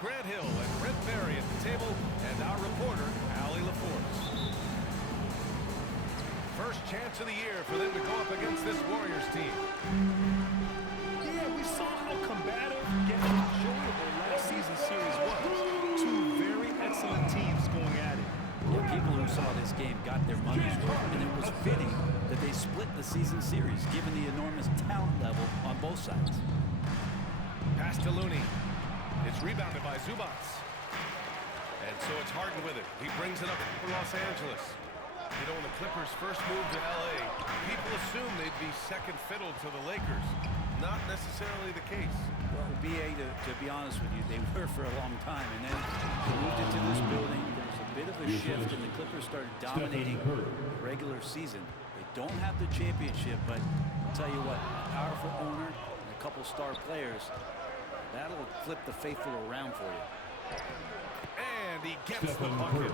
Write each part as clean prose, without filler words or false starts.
Grant Hill and Brent Barry at the table, and our reporter, Allie LaForce. First chance of the year for them to go up against this Warriors team. Yeah, we saw how combative yet enjoyable last season's series was. Two very excellent teams going at it. Yeah, people who saw this game got their money's worth, and it was fitting that they split the season series, given the enormous talent level on both sides. Pass to Looney. It's rebounded by Zubac. And so it's Harden with it. He brings it up for Los Angeles. You know, when the Clippers first moved to L.A., people assumed they'd be second fiddle to the Lakers. Not necessarily the case. Well, B.A., to be honest with you, they were for a long time, and then they moved into this building. There was a bit of a shift, and the Clippers started dominating the regular season. They don't have the championship, but I'll tell you what, a powerful owner and a couple star players, that'll flip the faithful around for you. And he gets the bucket.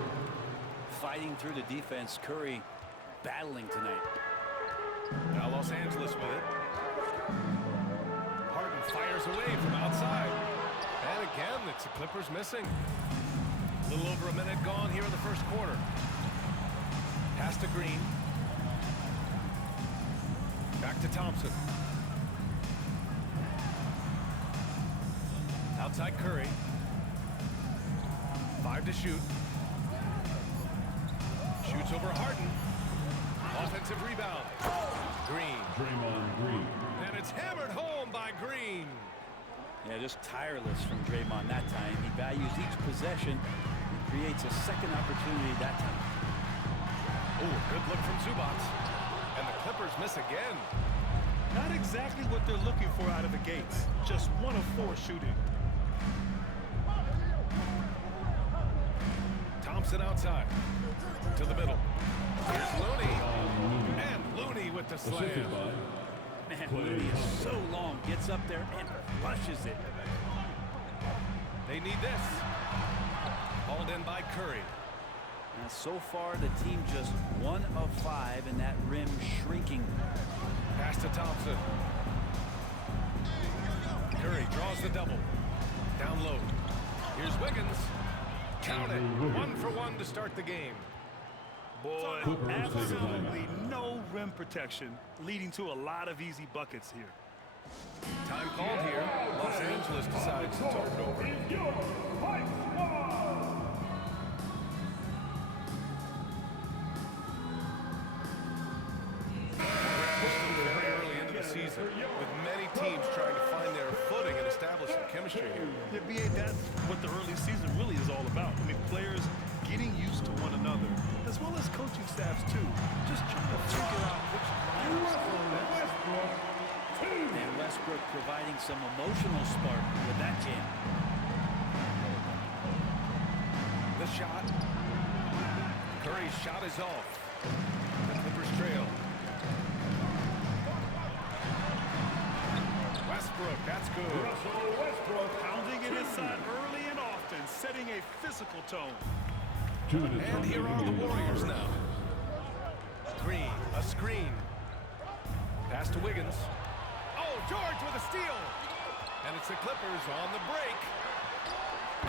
Fighting through the defense, Curry battling tonight. Now Los Angeles with it. Harden fires away from outside. And again, it's the Clippers missing. A little over a minute gone here in the first quarter. Pass to Green. Back to Thompson. Outside Curry. 5 to shoot. Shoots over Harden. Offensive rebound. Green. Draymond Green. And it's hammered home by Green. Yeah, just tireless from Draymond that time. He values each possession and creates a second opportunity that time. Oh, good look from Zubac. And the Clippers miss again. Not exactly what they're looking for out of the gates. Just 1 of 4 shooting. Thompson outside. To the middle. Here's Looney. And Looney with the Assisted slam. by Man, Looney is so long, gets up there and flushes it. They need this. Hauled in by Curry. And so far, the team just 1 of 5, and that rim shrinking. Pass to Thompson. Curry draws the double. Down low. Here's Wiggins. Count it. 1 for 1 to start the game. Boy, Clippers take a absolutely timeout. no rim protection, leading to a lot of easy buckets here. Time called here. Los Angeles decides to talk it over. Very early into the season, with many teams trying to find their footing and establishing chemistry here. Yeah, B.A., that's what the early season really is all about. I mean, players getting used to one another, as well as coaching staffs, too. Just trying to figure out which lineups flow best. And Westbrook providing some emotional spark with that jam. The shot. Curry's shot is off. The Clippers trail. Westbrook, that's good. Russell Westbrook pounding it inside early and often, setting a physical tone. 2 minutes And here are the Warriors now. Green, a screen. Pass to Wiggins. Oh, George with a steal. And it's the Clippers on the break.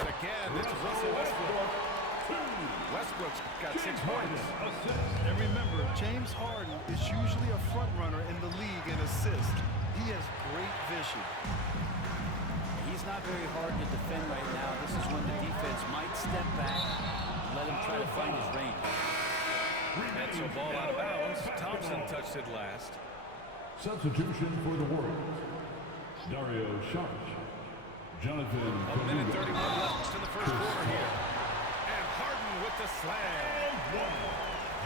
And again, it's Russell Westbrook. Westbrook's got 6 points. And remember, James Harden is usually a front runner in the league in assists. He has great vision. He's not very hard to defend right now. This is when the defense might step back and let him try to find his range. And so ball out of bounds. Thompson touched it last. Substitution for the Warriors. Dario Saric. Jonathan A minute Kaminga. 31 left in the first quarter here. And Harden with the slam.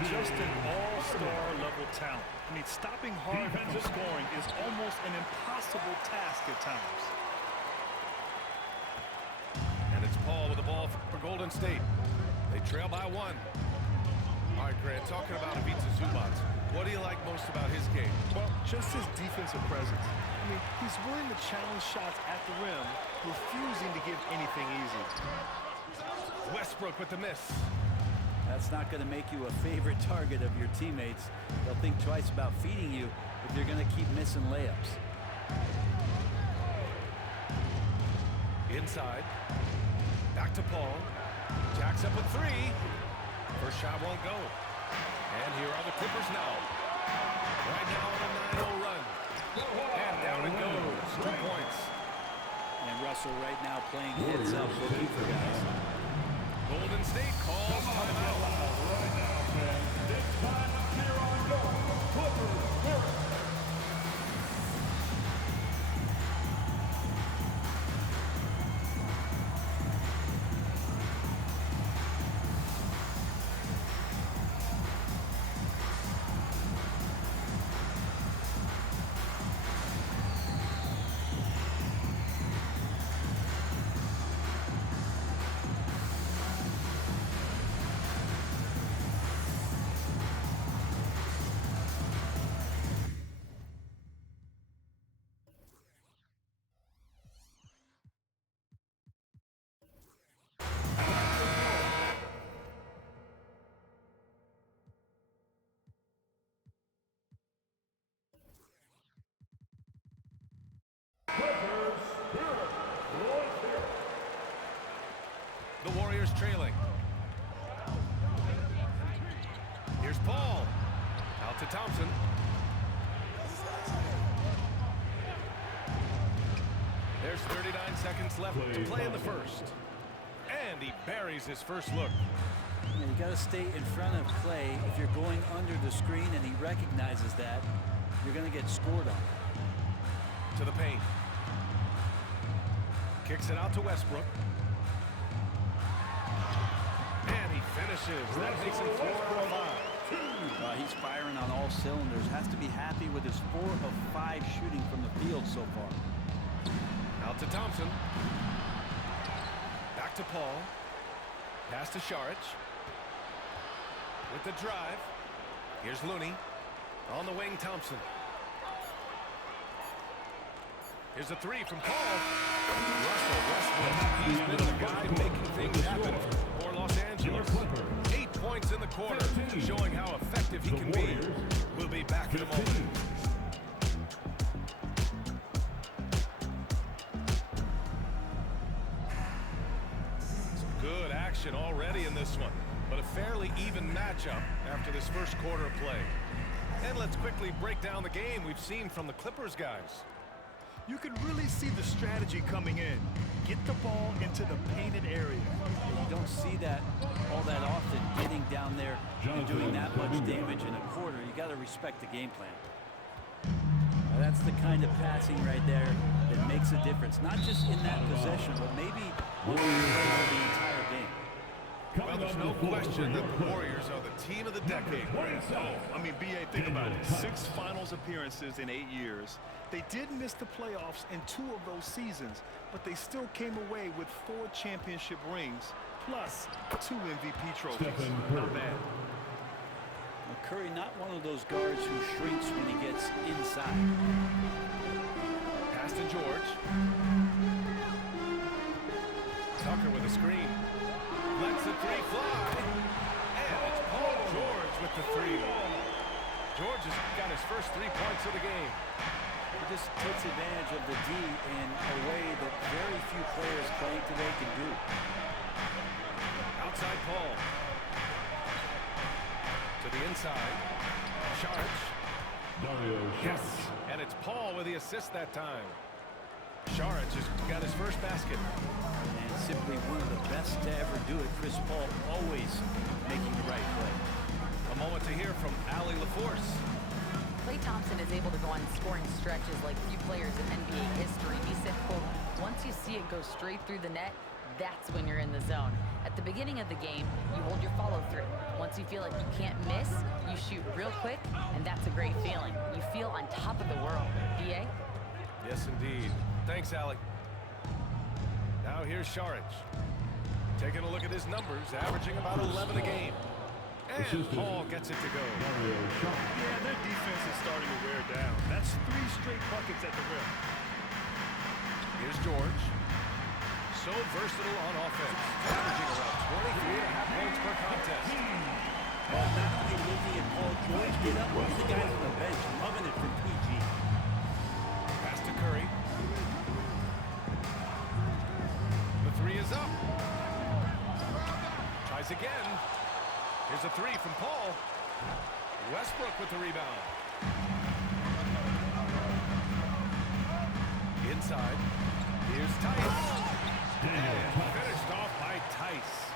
Just an all-star level talent. I mean, stopping Harden from scoring is almost an impossible task at times. And it's Paul with the ball for Golden State. They trail by 1. All right, Grant, talking about Ivica Zubac, what do you like most about his game? Well, just his defensive presence. I mean, he's willing to challenge shots at the rim, refusing to give anything easy. Westbrook with the miss. That's not going to make you a favorite target of your teammates. They'll think twice about feeding you if you're going to keep missing layups. Inside. Back to Paul. Jacks up a three. First shot won't go. And here are the Clippers now. Right now on a 9-0 run. And down it goes. 2 points. And Russell right now playing heads up, looking for guys. Golden State calls timeout. Right now, fans. This time up here on your Clippers Spirit. The Warriors trailing. Here's Paul. Out to Thompson. There's 39 seconds left to play in the first. And he buries his first look. You got to stay in front of Clay. If you're going under the screen and he recognizes that, you're going to get scored on. To the paint. Kicks it out to Westbrook. And he finishes. That makes him 4 out of 5. He's firing on all cylinders. Has to be happy with his 4 of 5 shooting from the field so far. Out to Thompson. Back to Paul. Pass to Šarić. With the drive. Here's Looney. On the wing, Thompson. Here's a three from Paul. Russell Westbrook. He's been the guy making things happen for Los Angeles. 8 points in the quarter, showing how effective he can be. We'll be back in a moment. Some good action already in this one, but a fairly even matchup after this first quarter of play. And let's quickly break down the game we've seen from the Clippers guys. You can really see the strategy coming in. Get the ball into the painted area. You don't see that all that often, getting down there and doing that much damage in a quarter. You got to respect the game plan. That's the kind of passing right there that makes a difference. Not just in that possession, but maybe over the entire game. Well, there's no question that the Warriors are the team of the decade. Oh, I mean, B.A., think about it. 6 finals appearances in 8 years. They did miss the playoffs in 2 of those seasons, but they still came away with 4 championship rings, plus 2 MVP trophies. Not bad. Well, Curry, not one of those guards who shrinks when he gets inside. Pass to George. Tucker with a screen. Lets the three fly. And it's Paul George with the three. George has got his first 3 points of the game. He just takes advantage of the D in a way that very few players playing today can do. Outside Paul. To the inside. Šarić. Yes. And it's Paul with the assist that time. Šarić has got his first basket. And simply one of the best to ever do it. Chris Paul always making the right play. A moment to hear from Allie LaForce. Klay Thompson is able to go on scoring stretches like few players in NBA history. He said, quote, once you see it go straight through the net, that's when you're in the zone. At the beginning of the game, you hold your follow through. Once you feel like you can't miss, you shoot real quick, and that's a great feeling. You feel on top of the world. B.A.? Yes, indeed. Thanks, Allie. Now here's Šarić. Taking a look at his numbers, averaging about 11 a game. And Paul gets it to go. Yeah, their defense is starting to wear down. That's 3 straight buckets at the rim. Here's George. So versatile on offense, averaging around 23.5 points per contest. Well, not only looking at Paul George get up, look at the guys on the bench loving it from PG. Pass to Curry. The three is up. again. Here's a three from Paul. Westbrook with the rebound. Inside. Here's Tice. And finished off by Tice.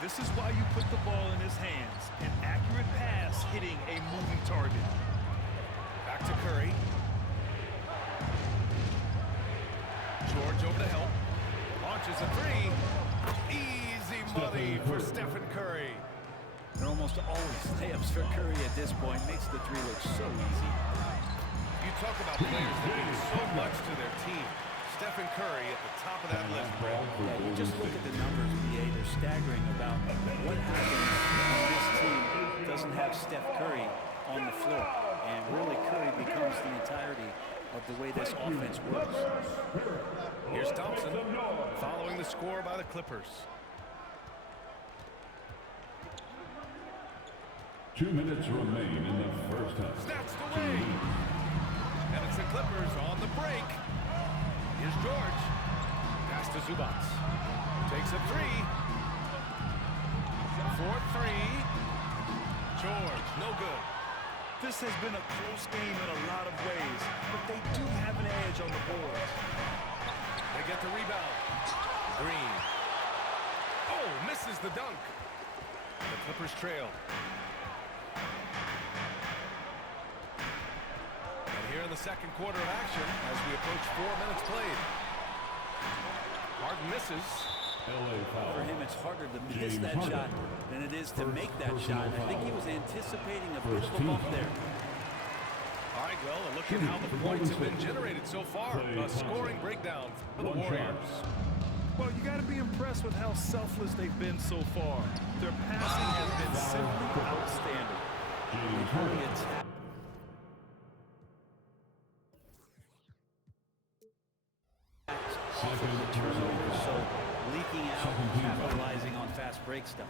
This is why you put the ball in his hands. An accurate pass hitting a moving target. Back to Curry. George over to help. Launches a three. Easy money for Stephen Curry. They're almost always layups for Curry at this point. Makes the three look so easy. You talk about players that mean so much to their team. Stephen Curry at the top of that list, Brad. Yeah, you just look at the numbers, BA. They're staggering about what happens when this team doesn't have Steph Curry on the floor. And really, Curry becomes the entirety of the way this offense works. Here's Thompson following the score by the Clippers. 2 minutes remain in the first half. Snatched away. And it's the Clippers on the break. Here's George. Pass to Zubats. Takes a three. 4-3. George, no good. This has been a close game in a lot of ways, but they do have an edge on the boards. They get the rebound. Green. Oh, misses the dunk. The Clippers trail. And here in the second quarter of action, as we approach 4 minutes played. Harden misses. For him, it's harder to miss that shot than it is to make that shot. I think he was anticipating a bit of a bump there. All right, well, and look at how the points have been generated so far. A scoring breakdown for the Warriors. Well, you got to be impressed with how selfless they've been so far. Their passing has been simply outstanding. So leaking out, capitalizing on fast break stuff.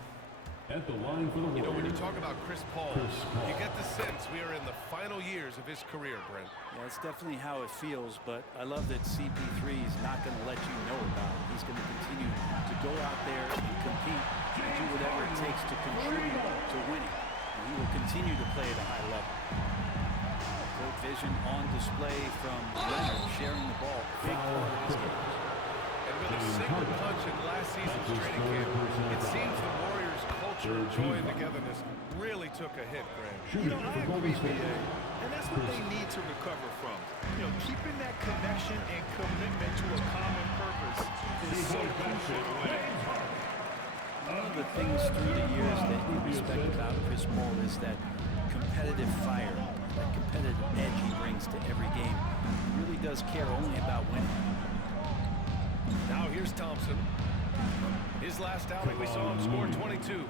At the line for the Warriors. You know, when you talk about Chris Paul, you get the sense we are in the final years of his career, Brent. Yeah, that's definitely how it feels, but I love that CP3 is not going to let you know about it. He's going to continue to go out there and compete and do whatever it takes to contribute to winning. And he will continue to play at a high level. Great vision on display from Leonard, sharing the ball. Big part of this game. And with a single punch in last season's training camp, it seems the Warriors' culture of joy and togetherness really took a hit, Greg. You know, I agree, BA. And that's what they need to recover from. You know, keeping that connection and commitment to a common purpose is so crucial to winning. One of the things through the years that you respect about Chris Paul is that competitive fire, that competitive edge he brings to every game. He really does care only about winning. Now here's Thompson. His last outing, we saw him score 22.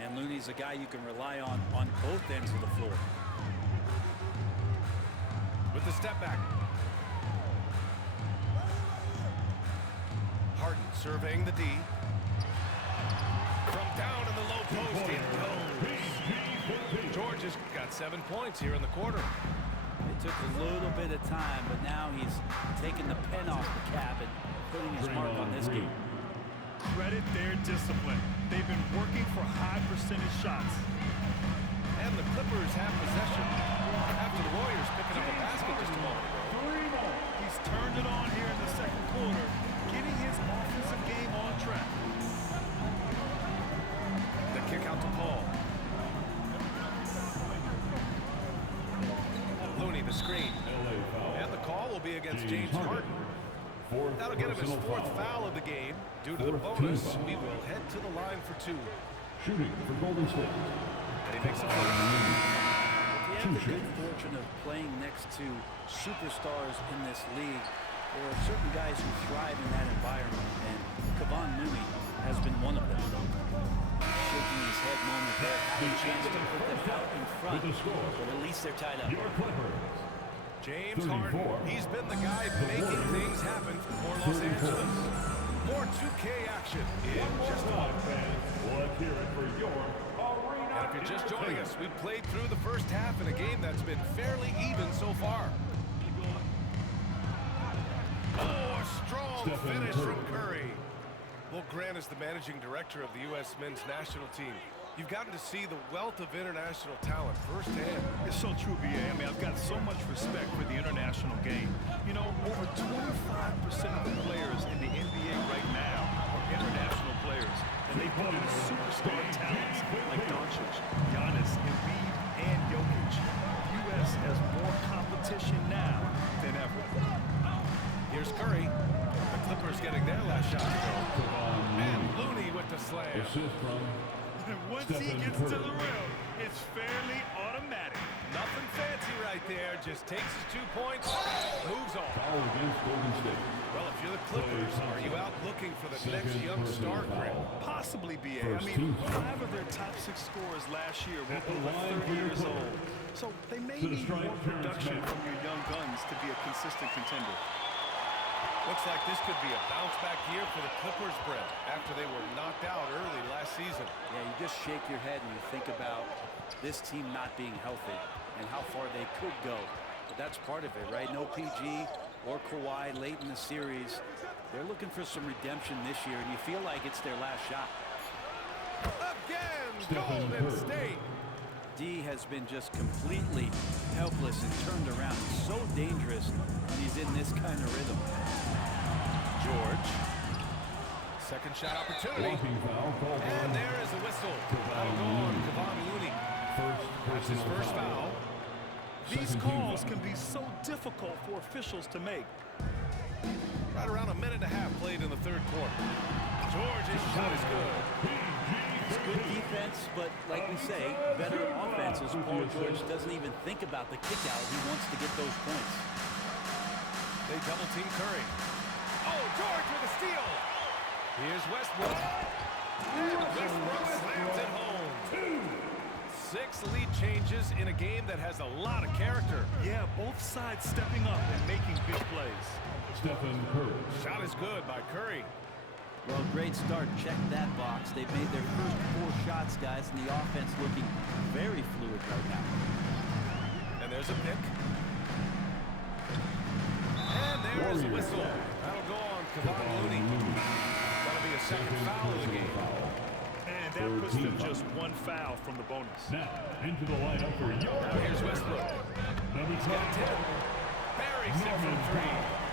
And Looney's a guy you can rely on both ends of the floor. With the step back. Harden surveying the D. From down in the low post, it goes. George has got 7 points here in the quarter. It took a little bit of time, but now he's taking the pen off the cap and putting his mark on this game. Credit their discipline. They've been working for high percentage shots. And the Clippers have possession after the Warriors picking up a basket just a moment ago. He's turned it on here in the second quarter, getting his offensive game on track. The kick out to Paul. Looney, the screen. And the call will be against James Harden. That'll get him his fourth foul of the game. Due to the bonus, we will head to the line for two. Shooting for Golden State. And he makes a play. If you have the good fortune of playing next to superstars in this league, there are certain guys who thrive in that environment, and Kevon Looney has been one of them. Shaking his head moment there, having a chance to put them out in front, but at least they're tied up. Your Clippers. James Harden, he's been the guy making things happen for Los Angeles. More 2K action in just a moment. Let's hear it for your arena. And if you're just joining us, we've played through the first half in a game that's been fairly even so far. Oh, a strong finish from Curry. Well, Grant is the managing director of the U.S. men's national team. You've gotten to see the wealth of international talent firsthand. It's so true, B.A. I mean, I've got so much respect for the international game. You know, over 25% of the players in the NBA right now are international players. And they put in superstar talents like Doncic, Giannis, Embiid, and Jokic. The U.S. has more competition now than ever. Here's Curry. The Clippers getting their last shot to go. And Looney with the slam. Assist from And once he gets to the rim, it's fairly automatic. Nothing fancy right there. Just takes his 2 points, moves on. foul against Golden State. Well, if you're the Clippers, are you out looking for the next young star, Grant? Possibly, B.A. I First mean, team foul. 5 of their top 6 scorers last year were At the over line 30 for your years Clippers. old. So they may To the need strike, more Terrence production Mann. from your young guns to be a consistent contender. Looks like this could be a bounce-back year for the Clippers, Brent, after they were knocked out early last season. Yeah, you just shake your head and you think about this team not being healthy and how far they could go. But that's part of it, right? No PG or Kawhi late in the series. They're looking for some redemption this year, and you feel like it's their last shot. Again, Stephen Golden Curry. State. D has been just completely helpless and turned around. He's so dangerous when he's in this kind of rhythm. George. Second shot opportunity. Blocking foul called And on there is the whistle. That'll go on Kevon Looney. That's his personal first foul. These Second team calls foul. can be so difficult for officials to make. Right around a minute and a half played in the third quarter. George's shot is good. It's good defense, but like we say, better offenses. Paul George doesn't even think about the kick out. He wants to get those points. They double team Curry. Oh, George with a steal. Here's Westbrook. And Westbrook slams it home. 6 lead changes in a game that has a lot of character. Yeah, both sides stepping up and making big plays. Stephen Curry. Shot is good by Curry. Well, great start. Check that box. They've made their first 4 shots, guys, and the offense looking very fluid right now. And there's a pick. And there's the whistle. That'll go on Kevon Looney. That'll be a second foul of the game. And that puts them just 1 foul from the bonus. Now into the lineup for your Now here's Westbrook. number He's got 10. 12. Buries it from 3.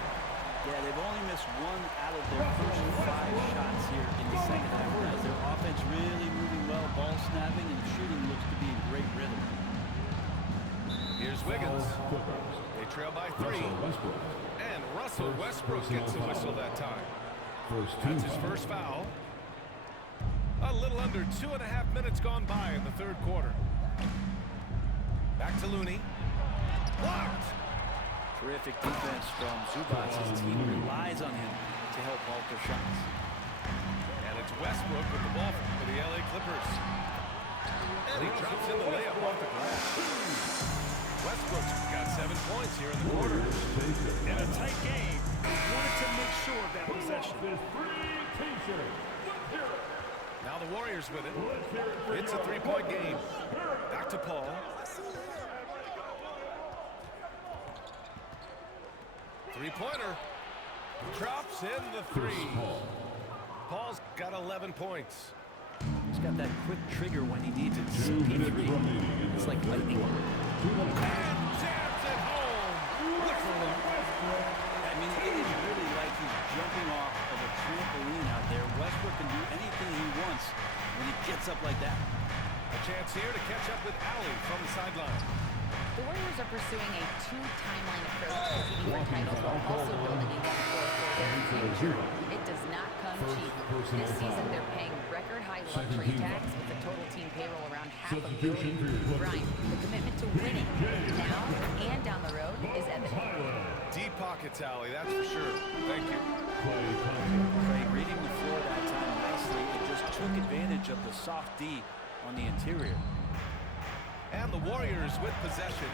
Yeah, they've only missed 1 out of their first 5 shots here in the second half. Guys, their offense really moving well, ball snapping, and shooting looks to be in great rhythm. Here's Wiggins. Clippers. They trail by 3. Russell Westbrook. And Russell Westbrook gets the whistle that time. First team That's his foul. first foul. A little under 2.5 minutes gone by in the third quarter. Back to Looney. Blocked. Terrific defense from Zubac. His team relies on him to help alter shots. And it's Westbrook with the ball for the LA Clippers. And he drops in the layup off the glass. Westbrook's got 7 points here in the quarter. In a tight game, wanted to make sure of that possession. Now the Warriors with it. It's a 3-point game. Back to Paul. Three-pointer. Drops in the 3. Paul's got 11 points. He's got that quick trigger when he needs it. CP3. It's like lightning. And jams it home. I mean, it is really like he's jumping off of a trampoline out there. Westbrook can do anything he wants when he gets up like that. A chance here to catch up with Allie from the sideline. The Warriors are pursuing a 2-timeline approach, competing for titles while also building a young core for their future. It does not come cheap. This season, they're paying record-high luxury tax with the total team payroll around $500 million. Brian, the commitment to winning now and down the road is evident. Deep pockets, Allie, that's for sure. Thank you. Craig reading the floor that time nicely and just took advantage of the soft D on the interior. And the Warriors with possession.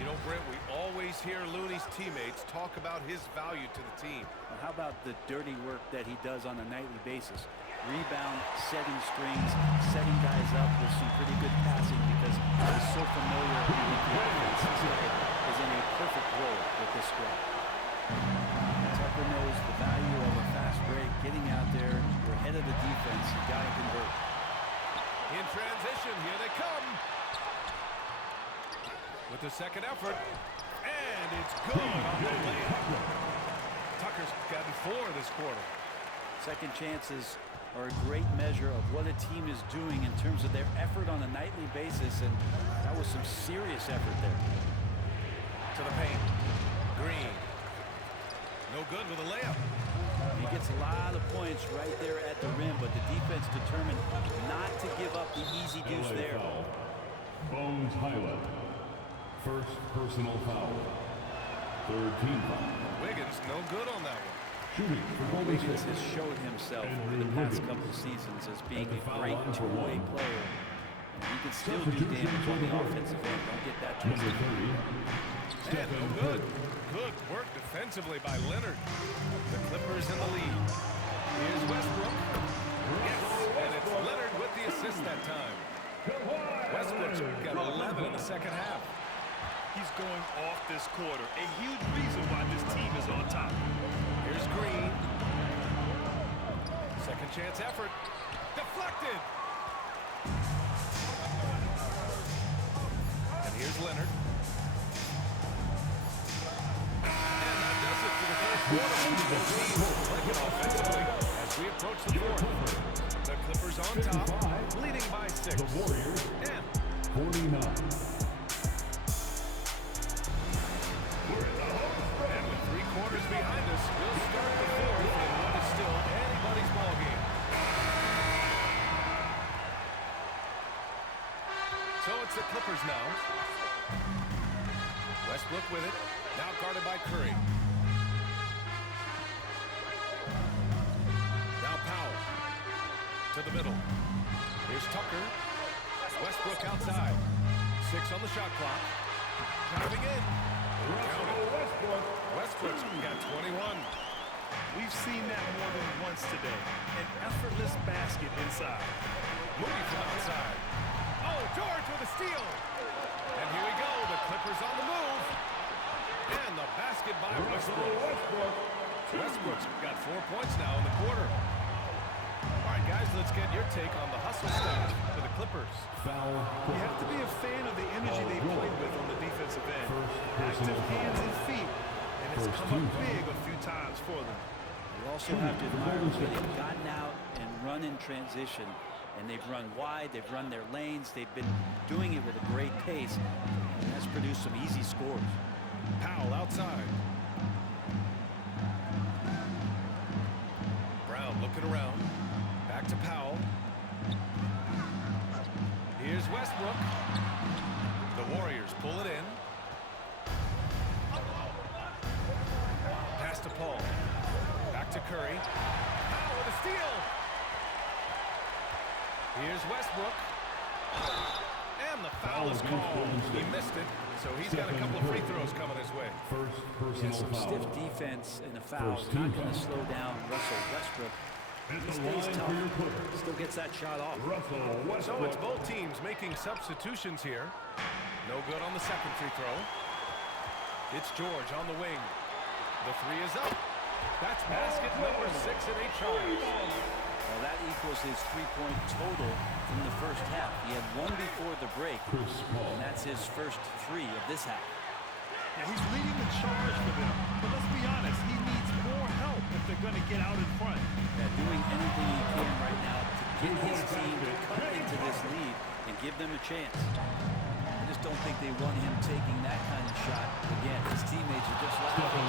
You know, Brent, we always hear Looney's teammates talk about his value to the team. Well, how about the dirty work that he does on a nightly basis? Rebound, setting screens, setting guys up with some pretty good passing because he's so familiar with the offense. This guy is in a perfect role with this squad. Tucker knows the value of a fast break, getting out there, defense. You got to convert. In transition, here they come. With the second effort. And it's good on the layup. Tucker's gotten 4 this quarter. Second chances are a great measure of what a team is doing in terms of their effort on a nightly basis, and that was some serious effort there. To the paint. Green. No good with a layup. He gets a lot of points right there at the rim, but the defense determined not to give up the easy deuce there. Foul. Bones Hyland. First personal foul. Third team foul. Wiggins, no good on that one. Shooting for Golden Wiggins State. has showed himself over the past couple of seasons as being a great two-way player. And he can still do damage on the offensive end. Don't get that Number twisted. 30. And Stephen no Curry. good. Good work defensively by Leonard. The Clippers in the lead. Here's Westbrook. Yes, and it's Leonard with the assist that time. Westbrook's got 11 in the second half. He's going off this quarter. A huge reason why this team is on top. Here's Green. Second chance effort. Deflected. And here's Leonard. And that does it for the first quarter. Both teams clicking offensively as we approach the fourth. The Clippers on top, leading by 6. The Warriors. And 49. And with 3 quarters behind us, we'll start the fourth in what is still anybody's ballgame. So it's the Clippers now. Westbrook with it, now guarded by Curry. Now Powell to the middle. Here's Tucker. Westbrook outside. 6 on the shot clock. Driving in. Westbrook's got 21. We've seen that more than once today. An effortless basket inside. Moody from outside. Oh, George with a steal. And here we go. The Clippers on the move. And the basket by Westbrook. Westbrook's got 4 points now in the quarter. All right, guys, let's get your take on the hustle stat for the Clippers. Foul. You have to be a fan of the energy they play with on the defensive end. Active hands and feet. And it's come up big a few times for them. You also have to admire the way they've gotten out and run in transition. And they've run wide, they've run their lanes, they've been doing it with a great pace. And that's produced some easy scores. Powell outside. Brown looking around. Back to Powell. Here's Westbrook. The Warriors pull it in. Pass to Paul. Back to Curry. Powell with a steal. Here's Westbrook. And the foul is called. He missed it, so he's got a couple of free throws coming his way. First Yeah, personal some foul. stiff defense and a foul. First Not team going to foul. slow down Russell Westbrook. At He the stays line tough. for your Clippers. Still gets that shot off. Russell So Westbrook. it's both teams making substitutions here. No good on the second free throw. It's George on the wing. The 3 is up. That's basket number 6 in 8 tries. Well, that equals his three-point total from the first half. He had 1 before the break, Chris Paul. and that's his first 3 of this half. Yeah, he's leading the charge for them. But let's be honest, he needs more help if they're going to get out in front. Yeah, doing anything he can right now to get his team to cut into this lead and give them a chance. I just don't think they want him taking that kind of shot. Again, his teammates are just laughing.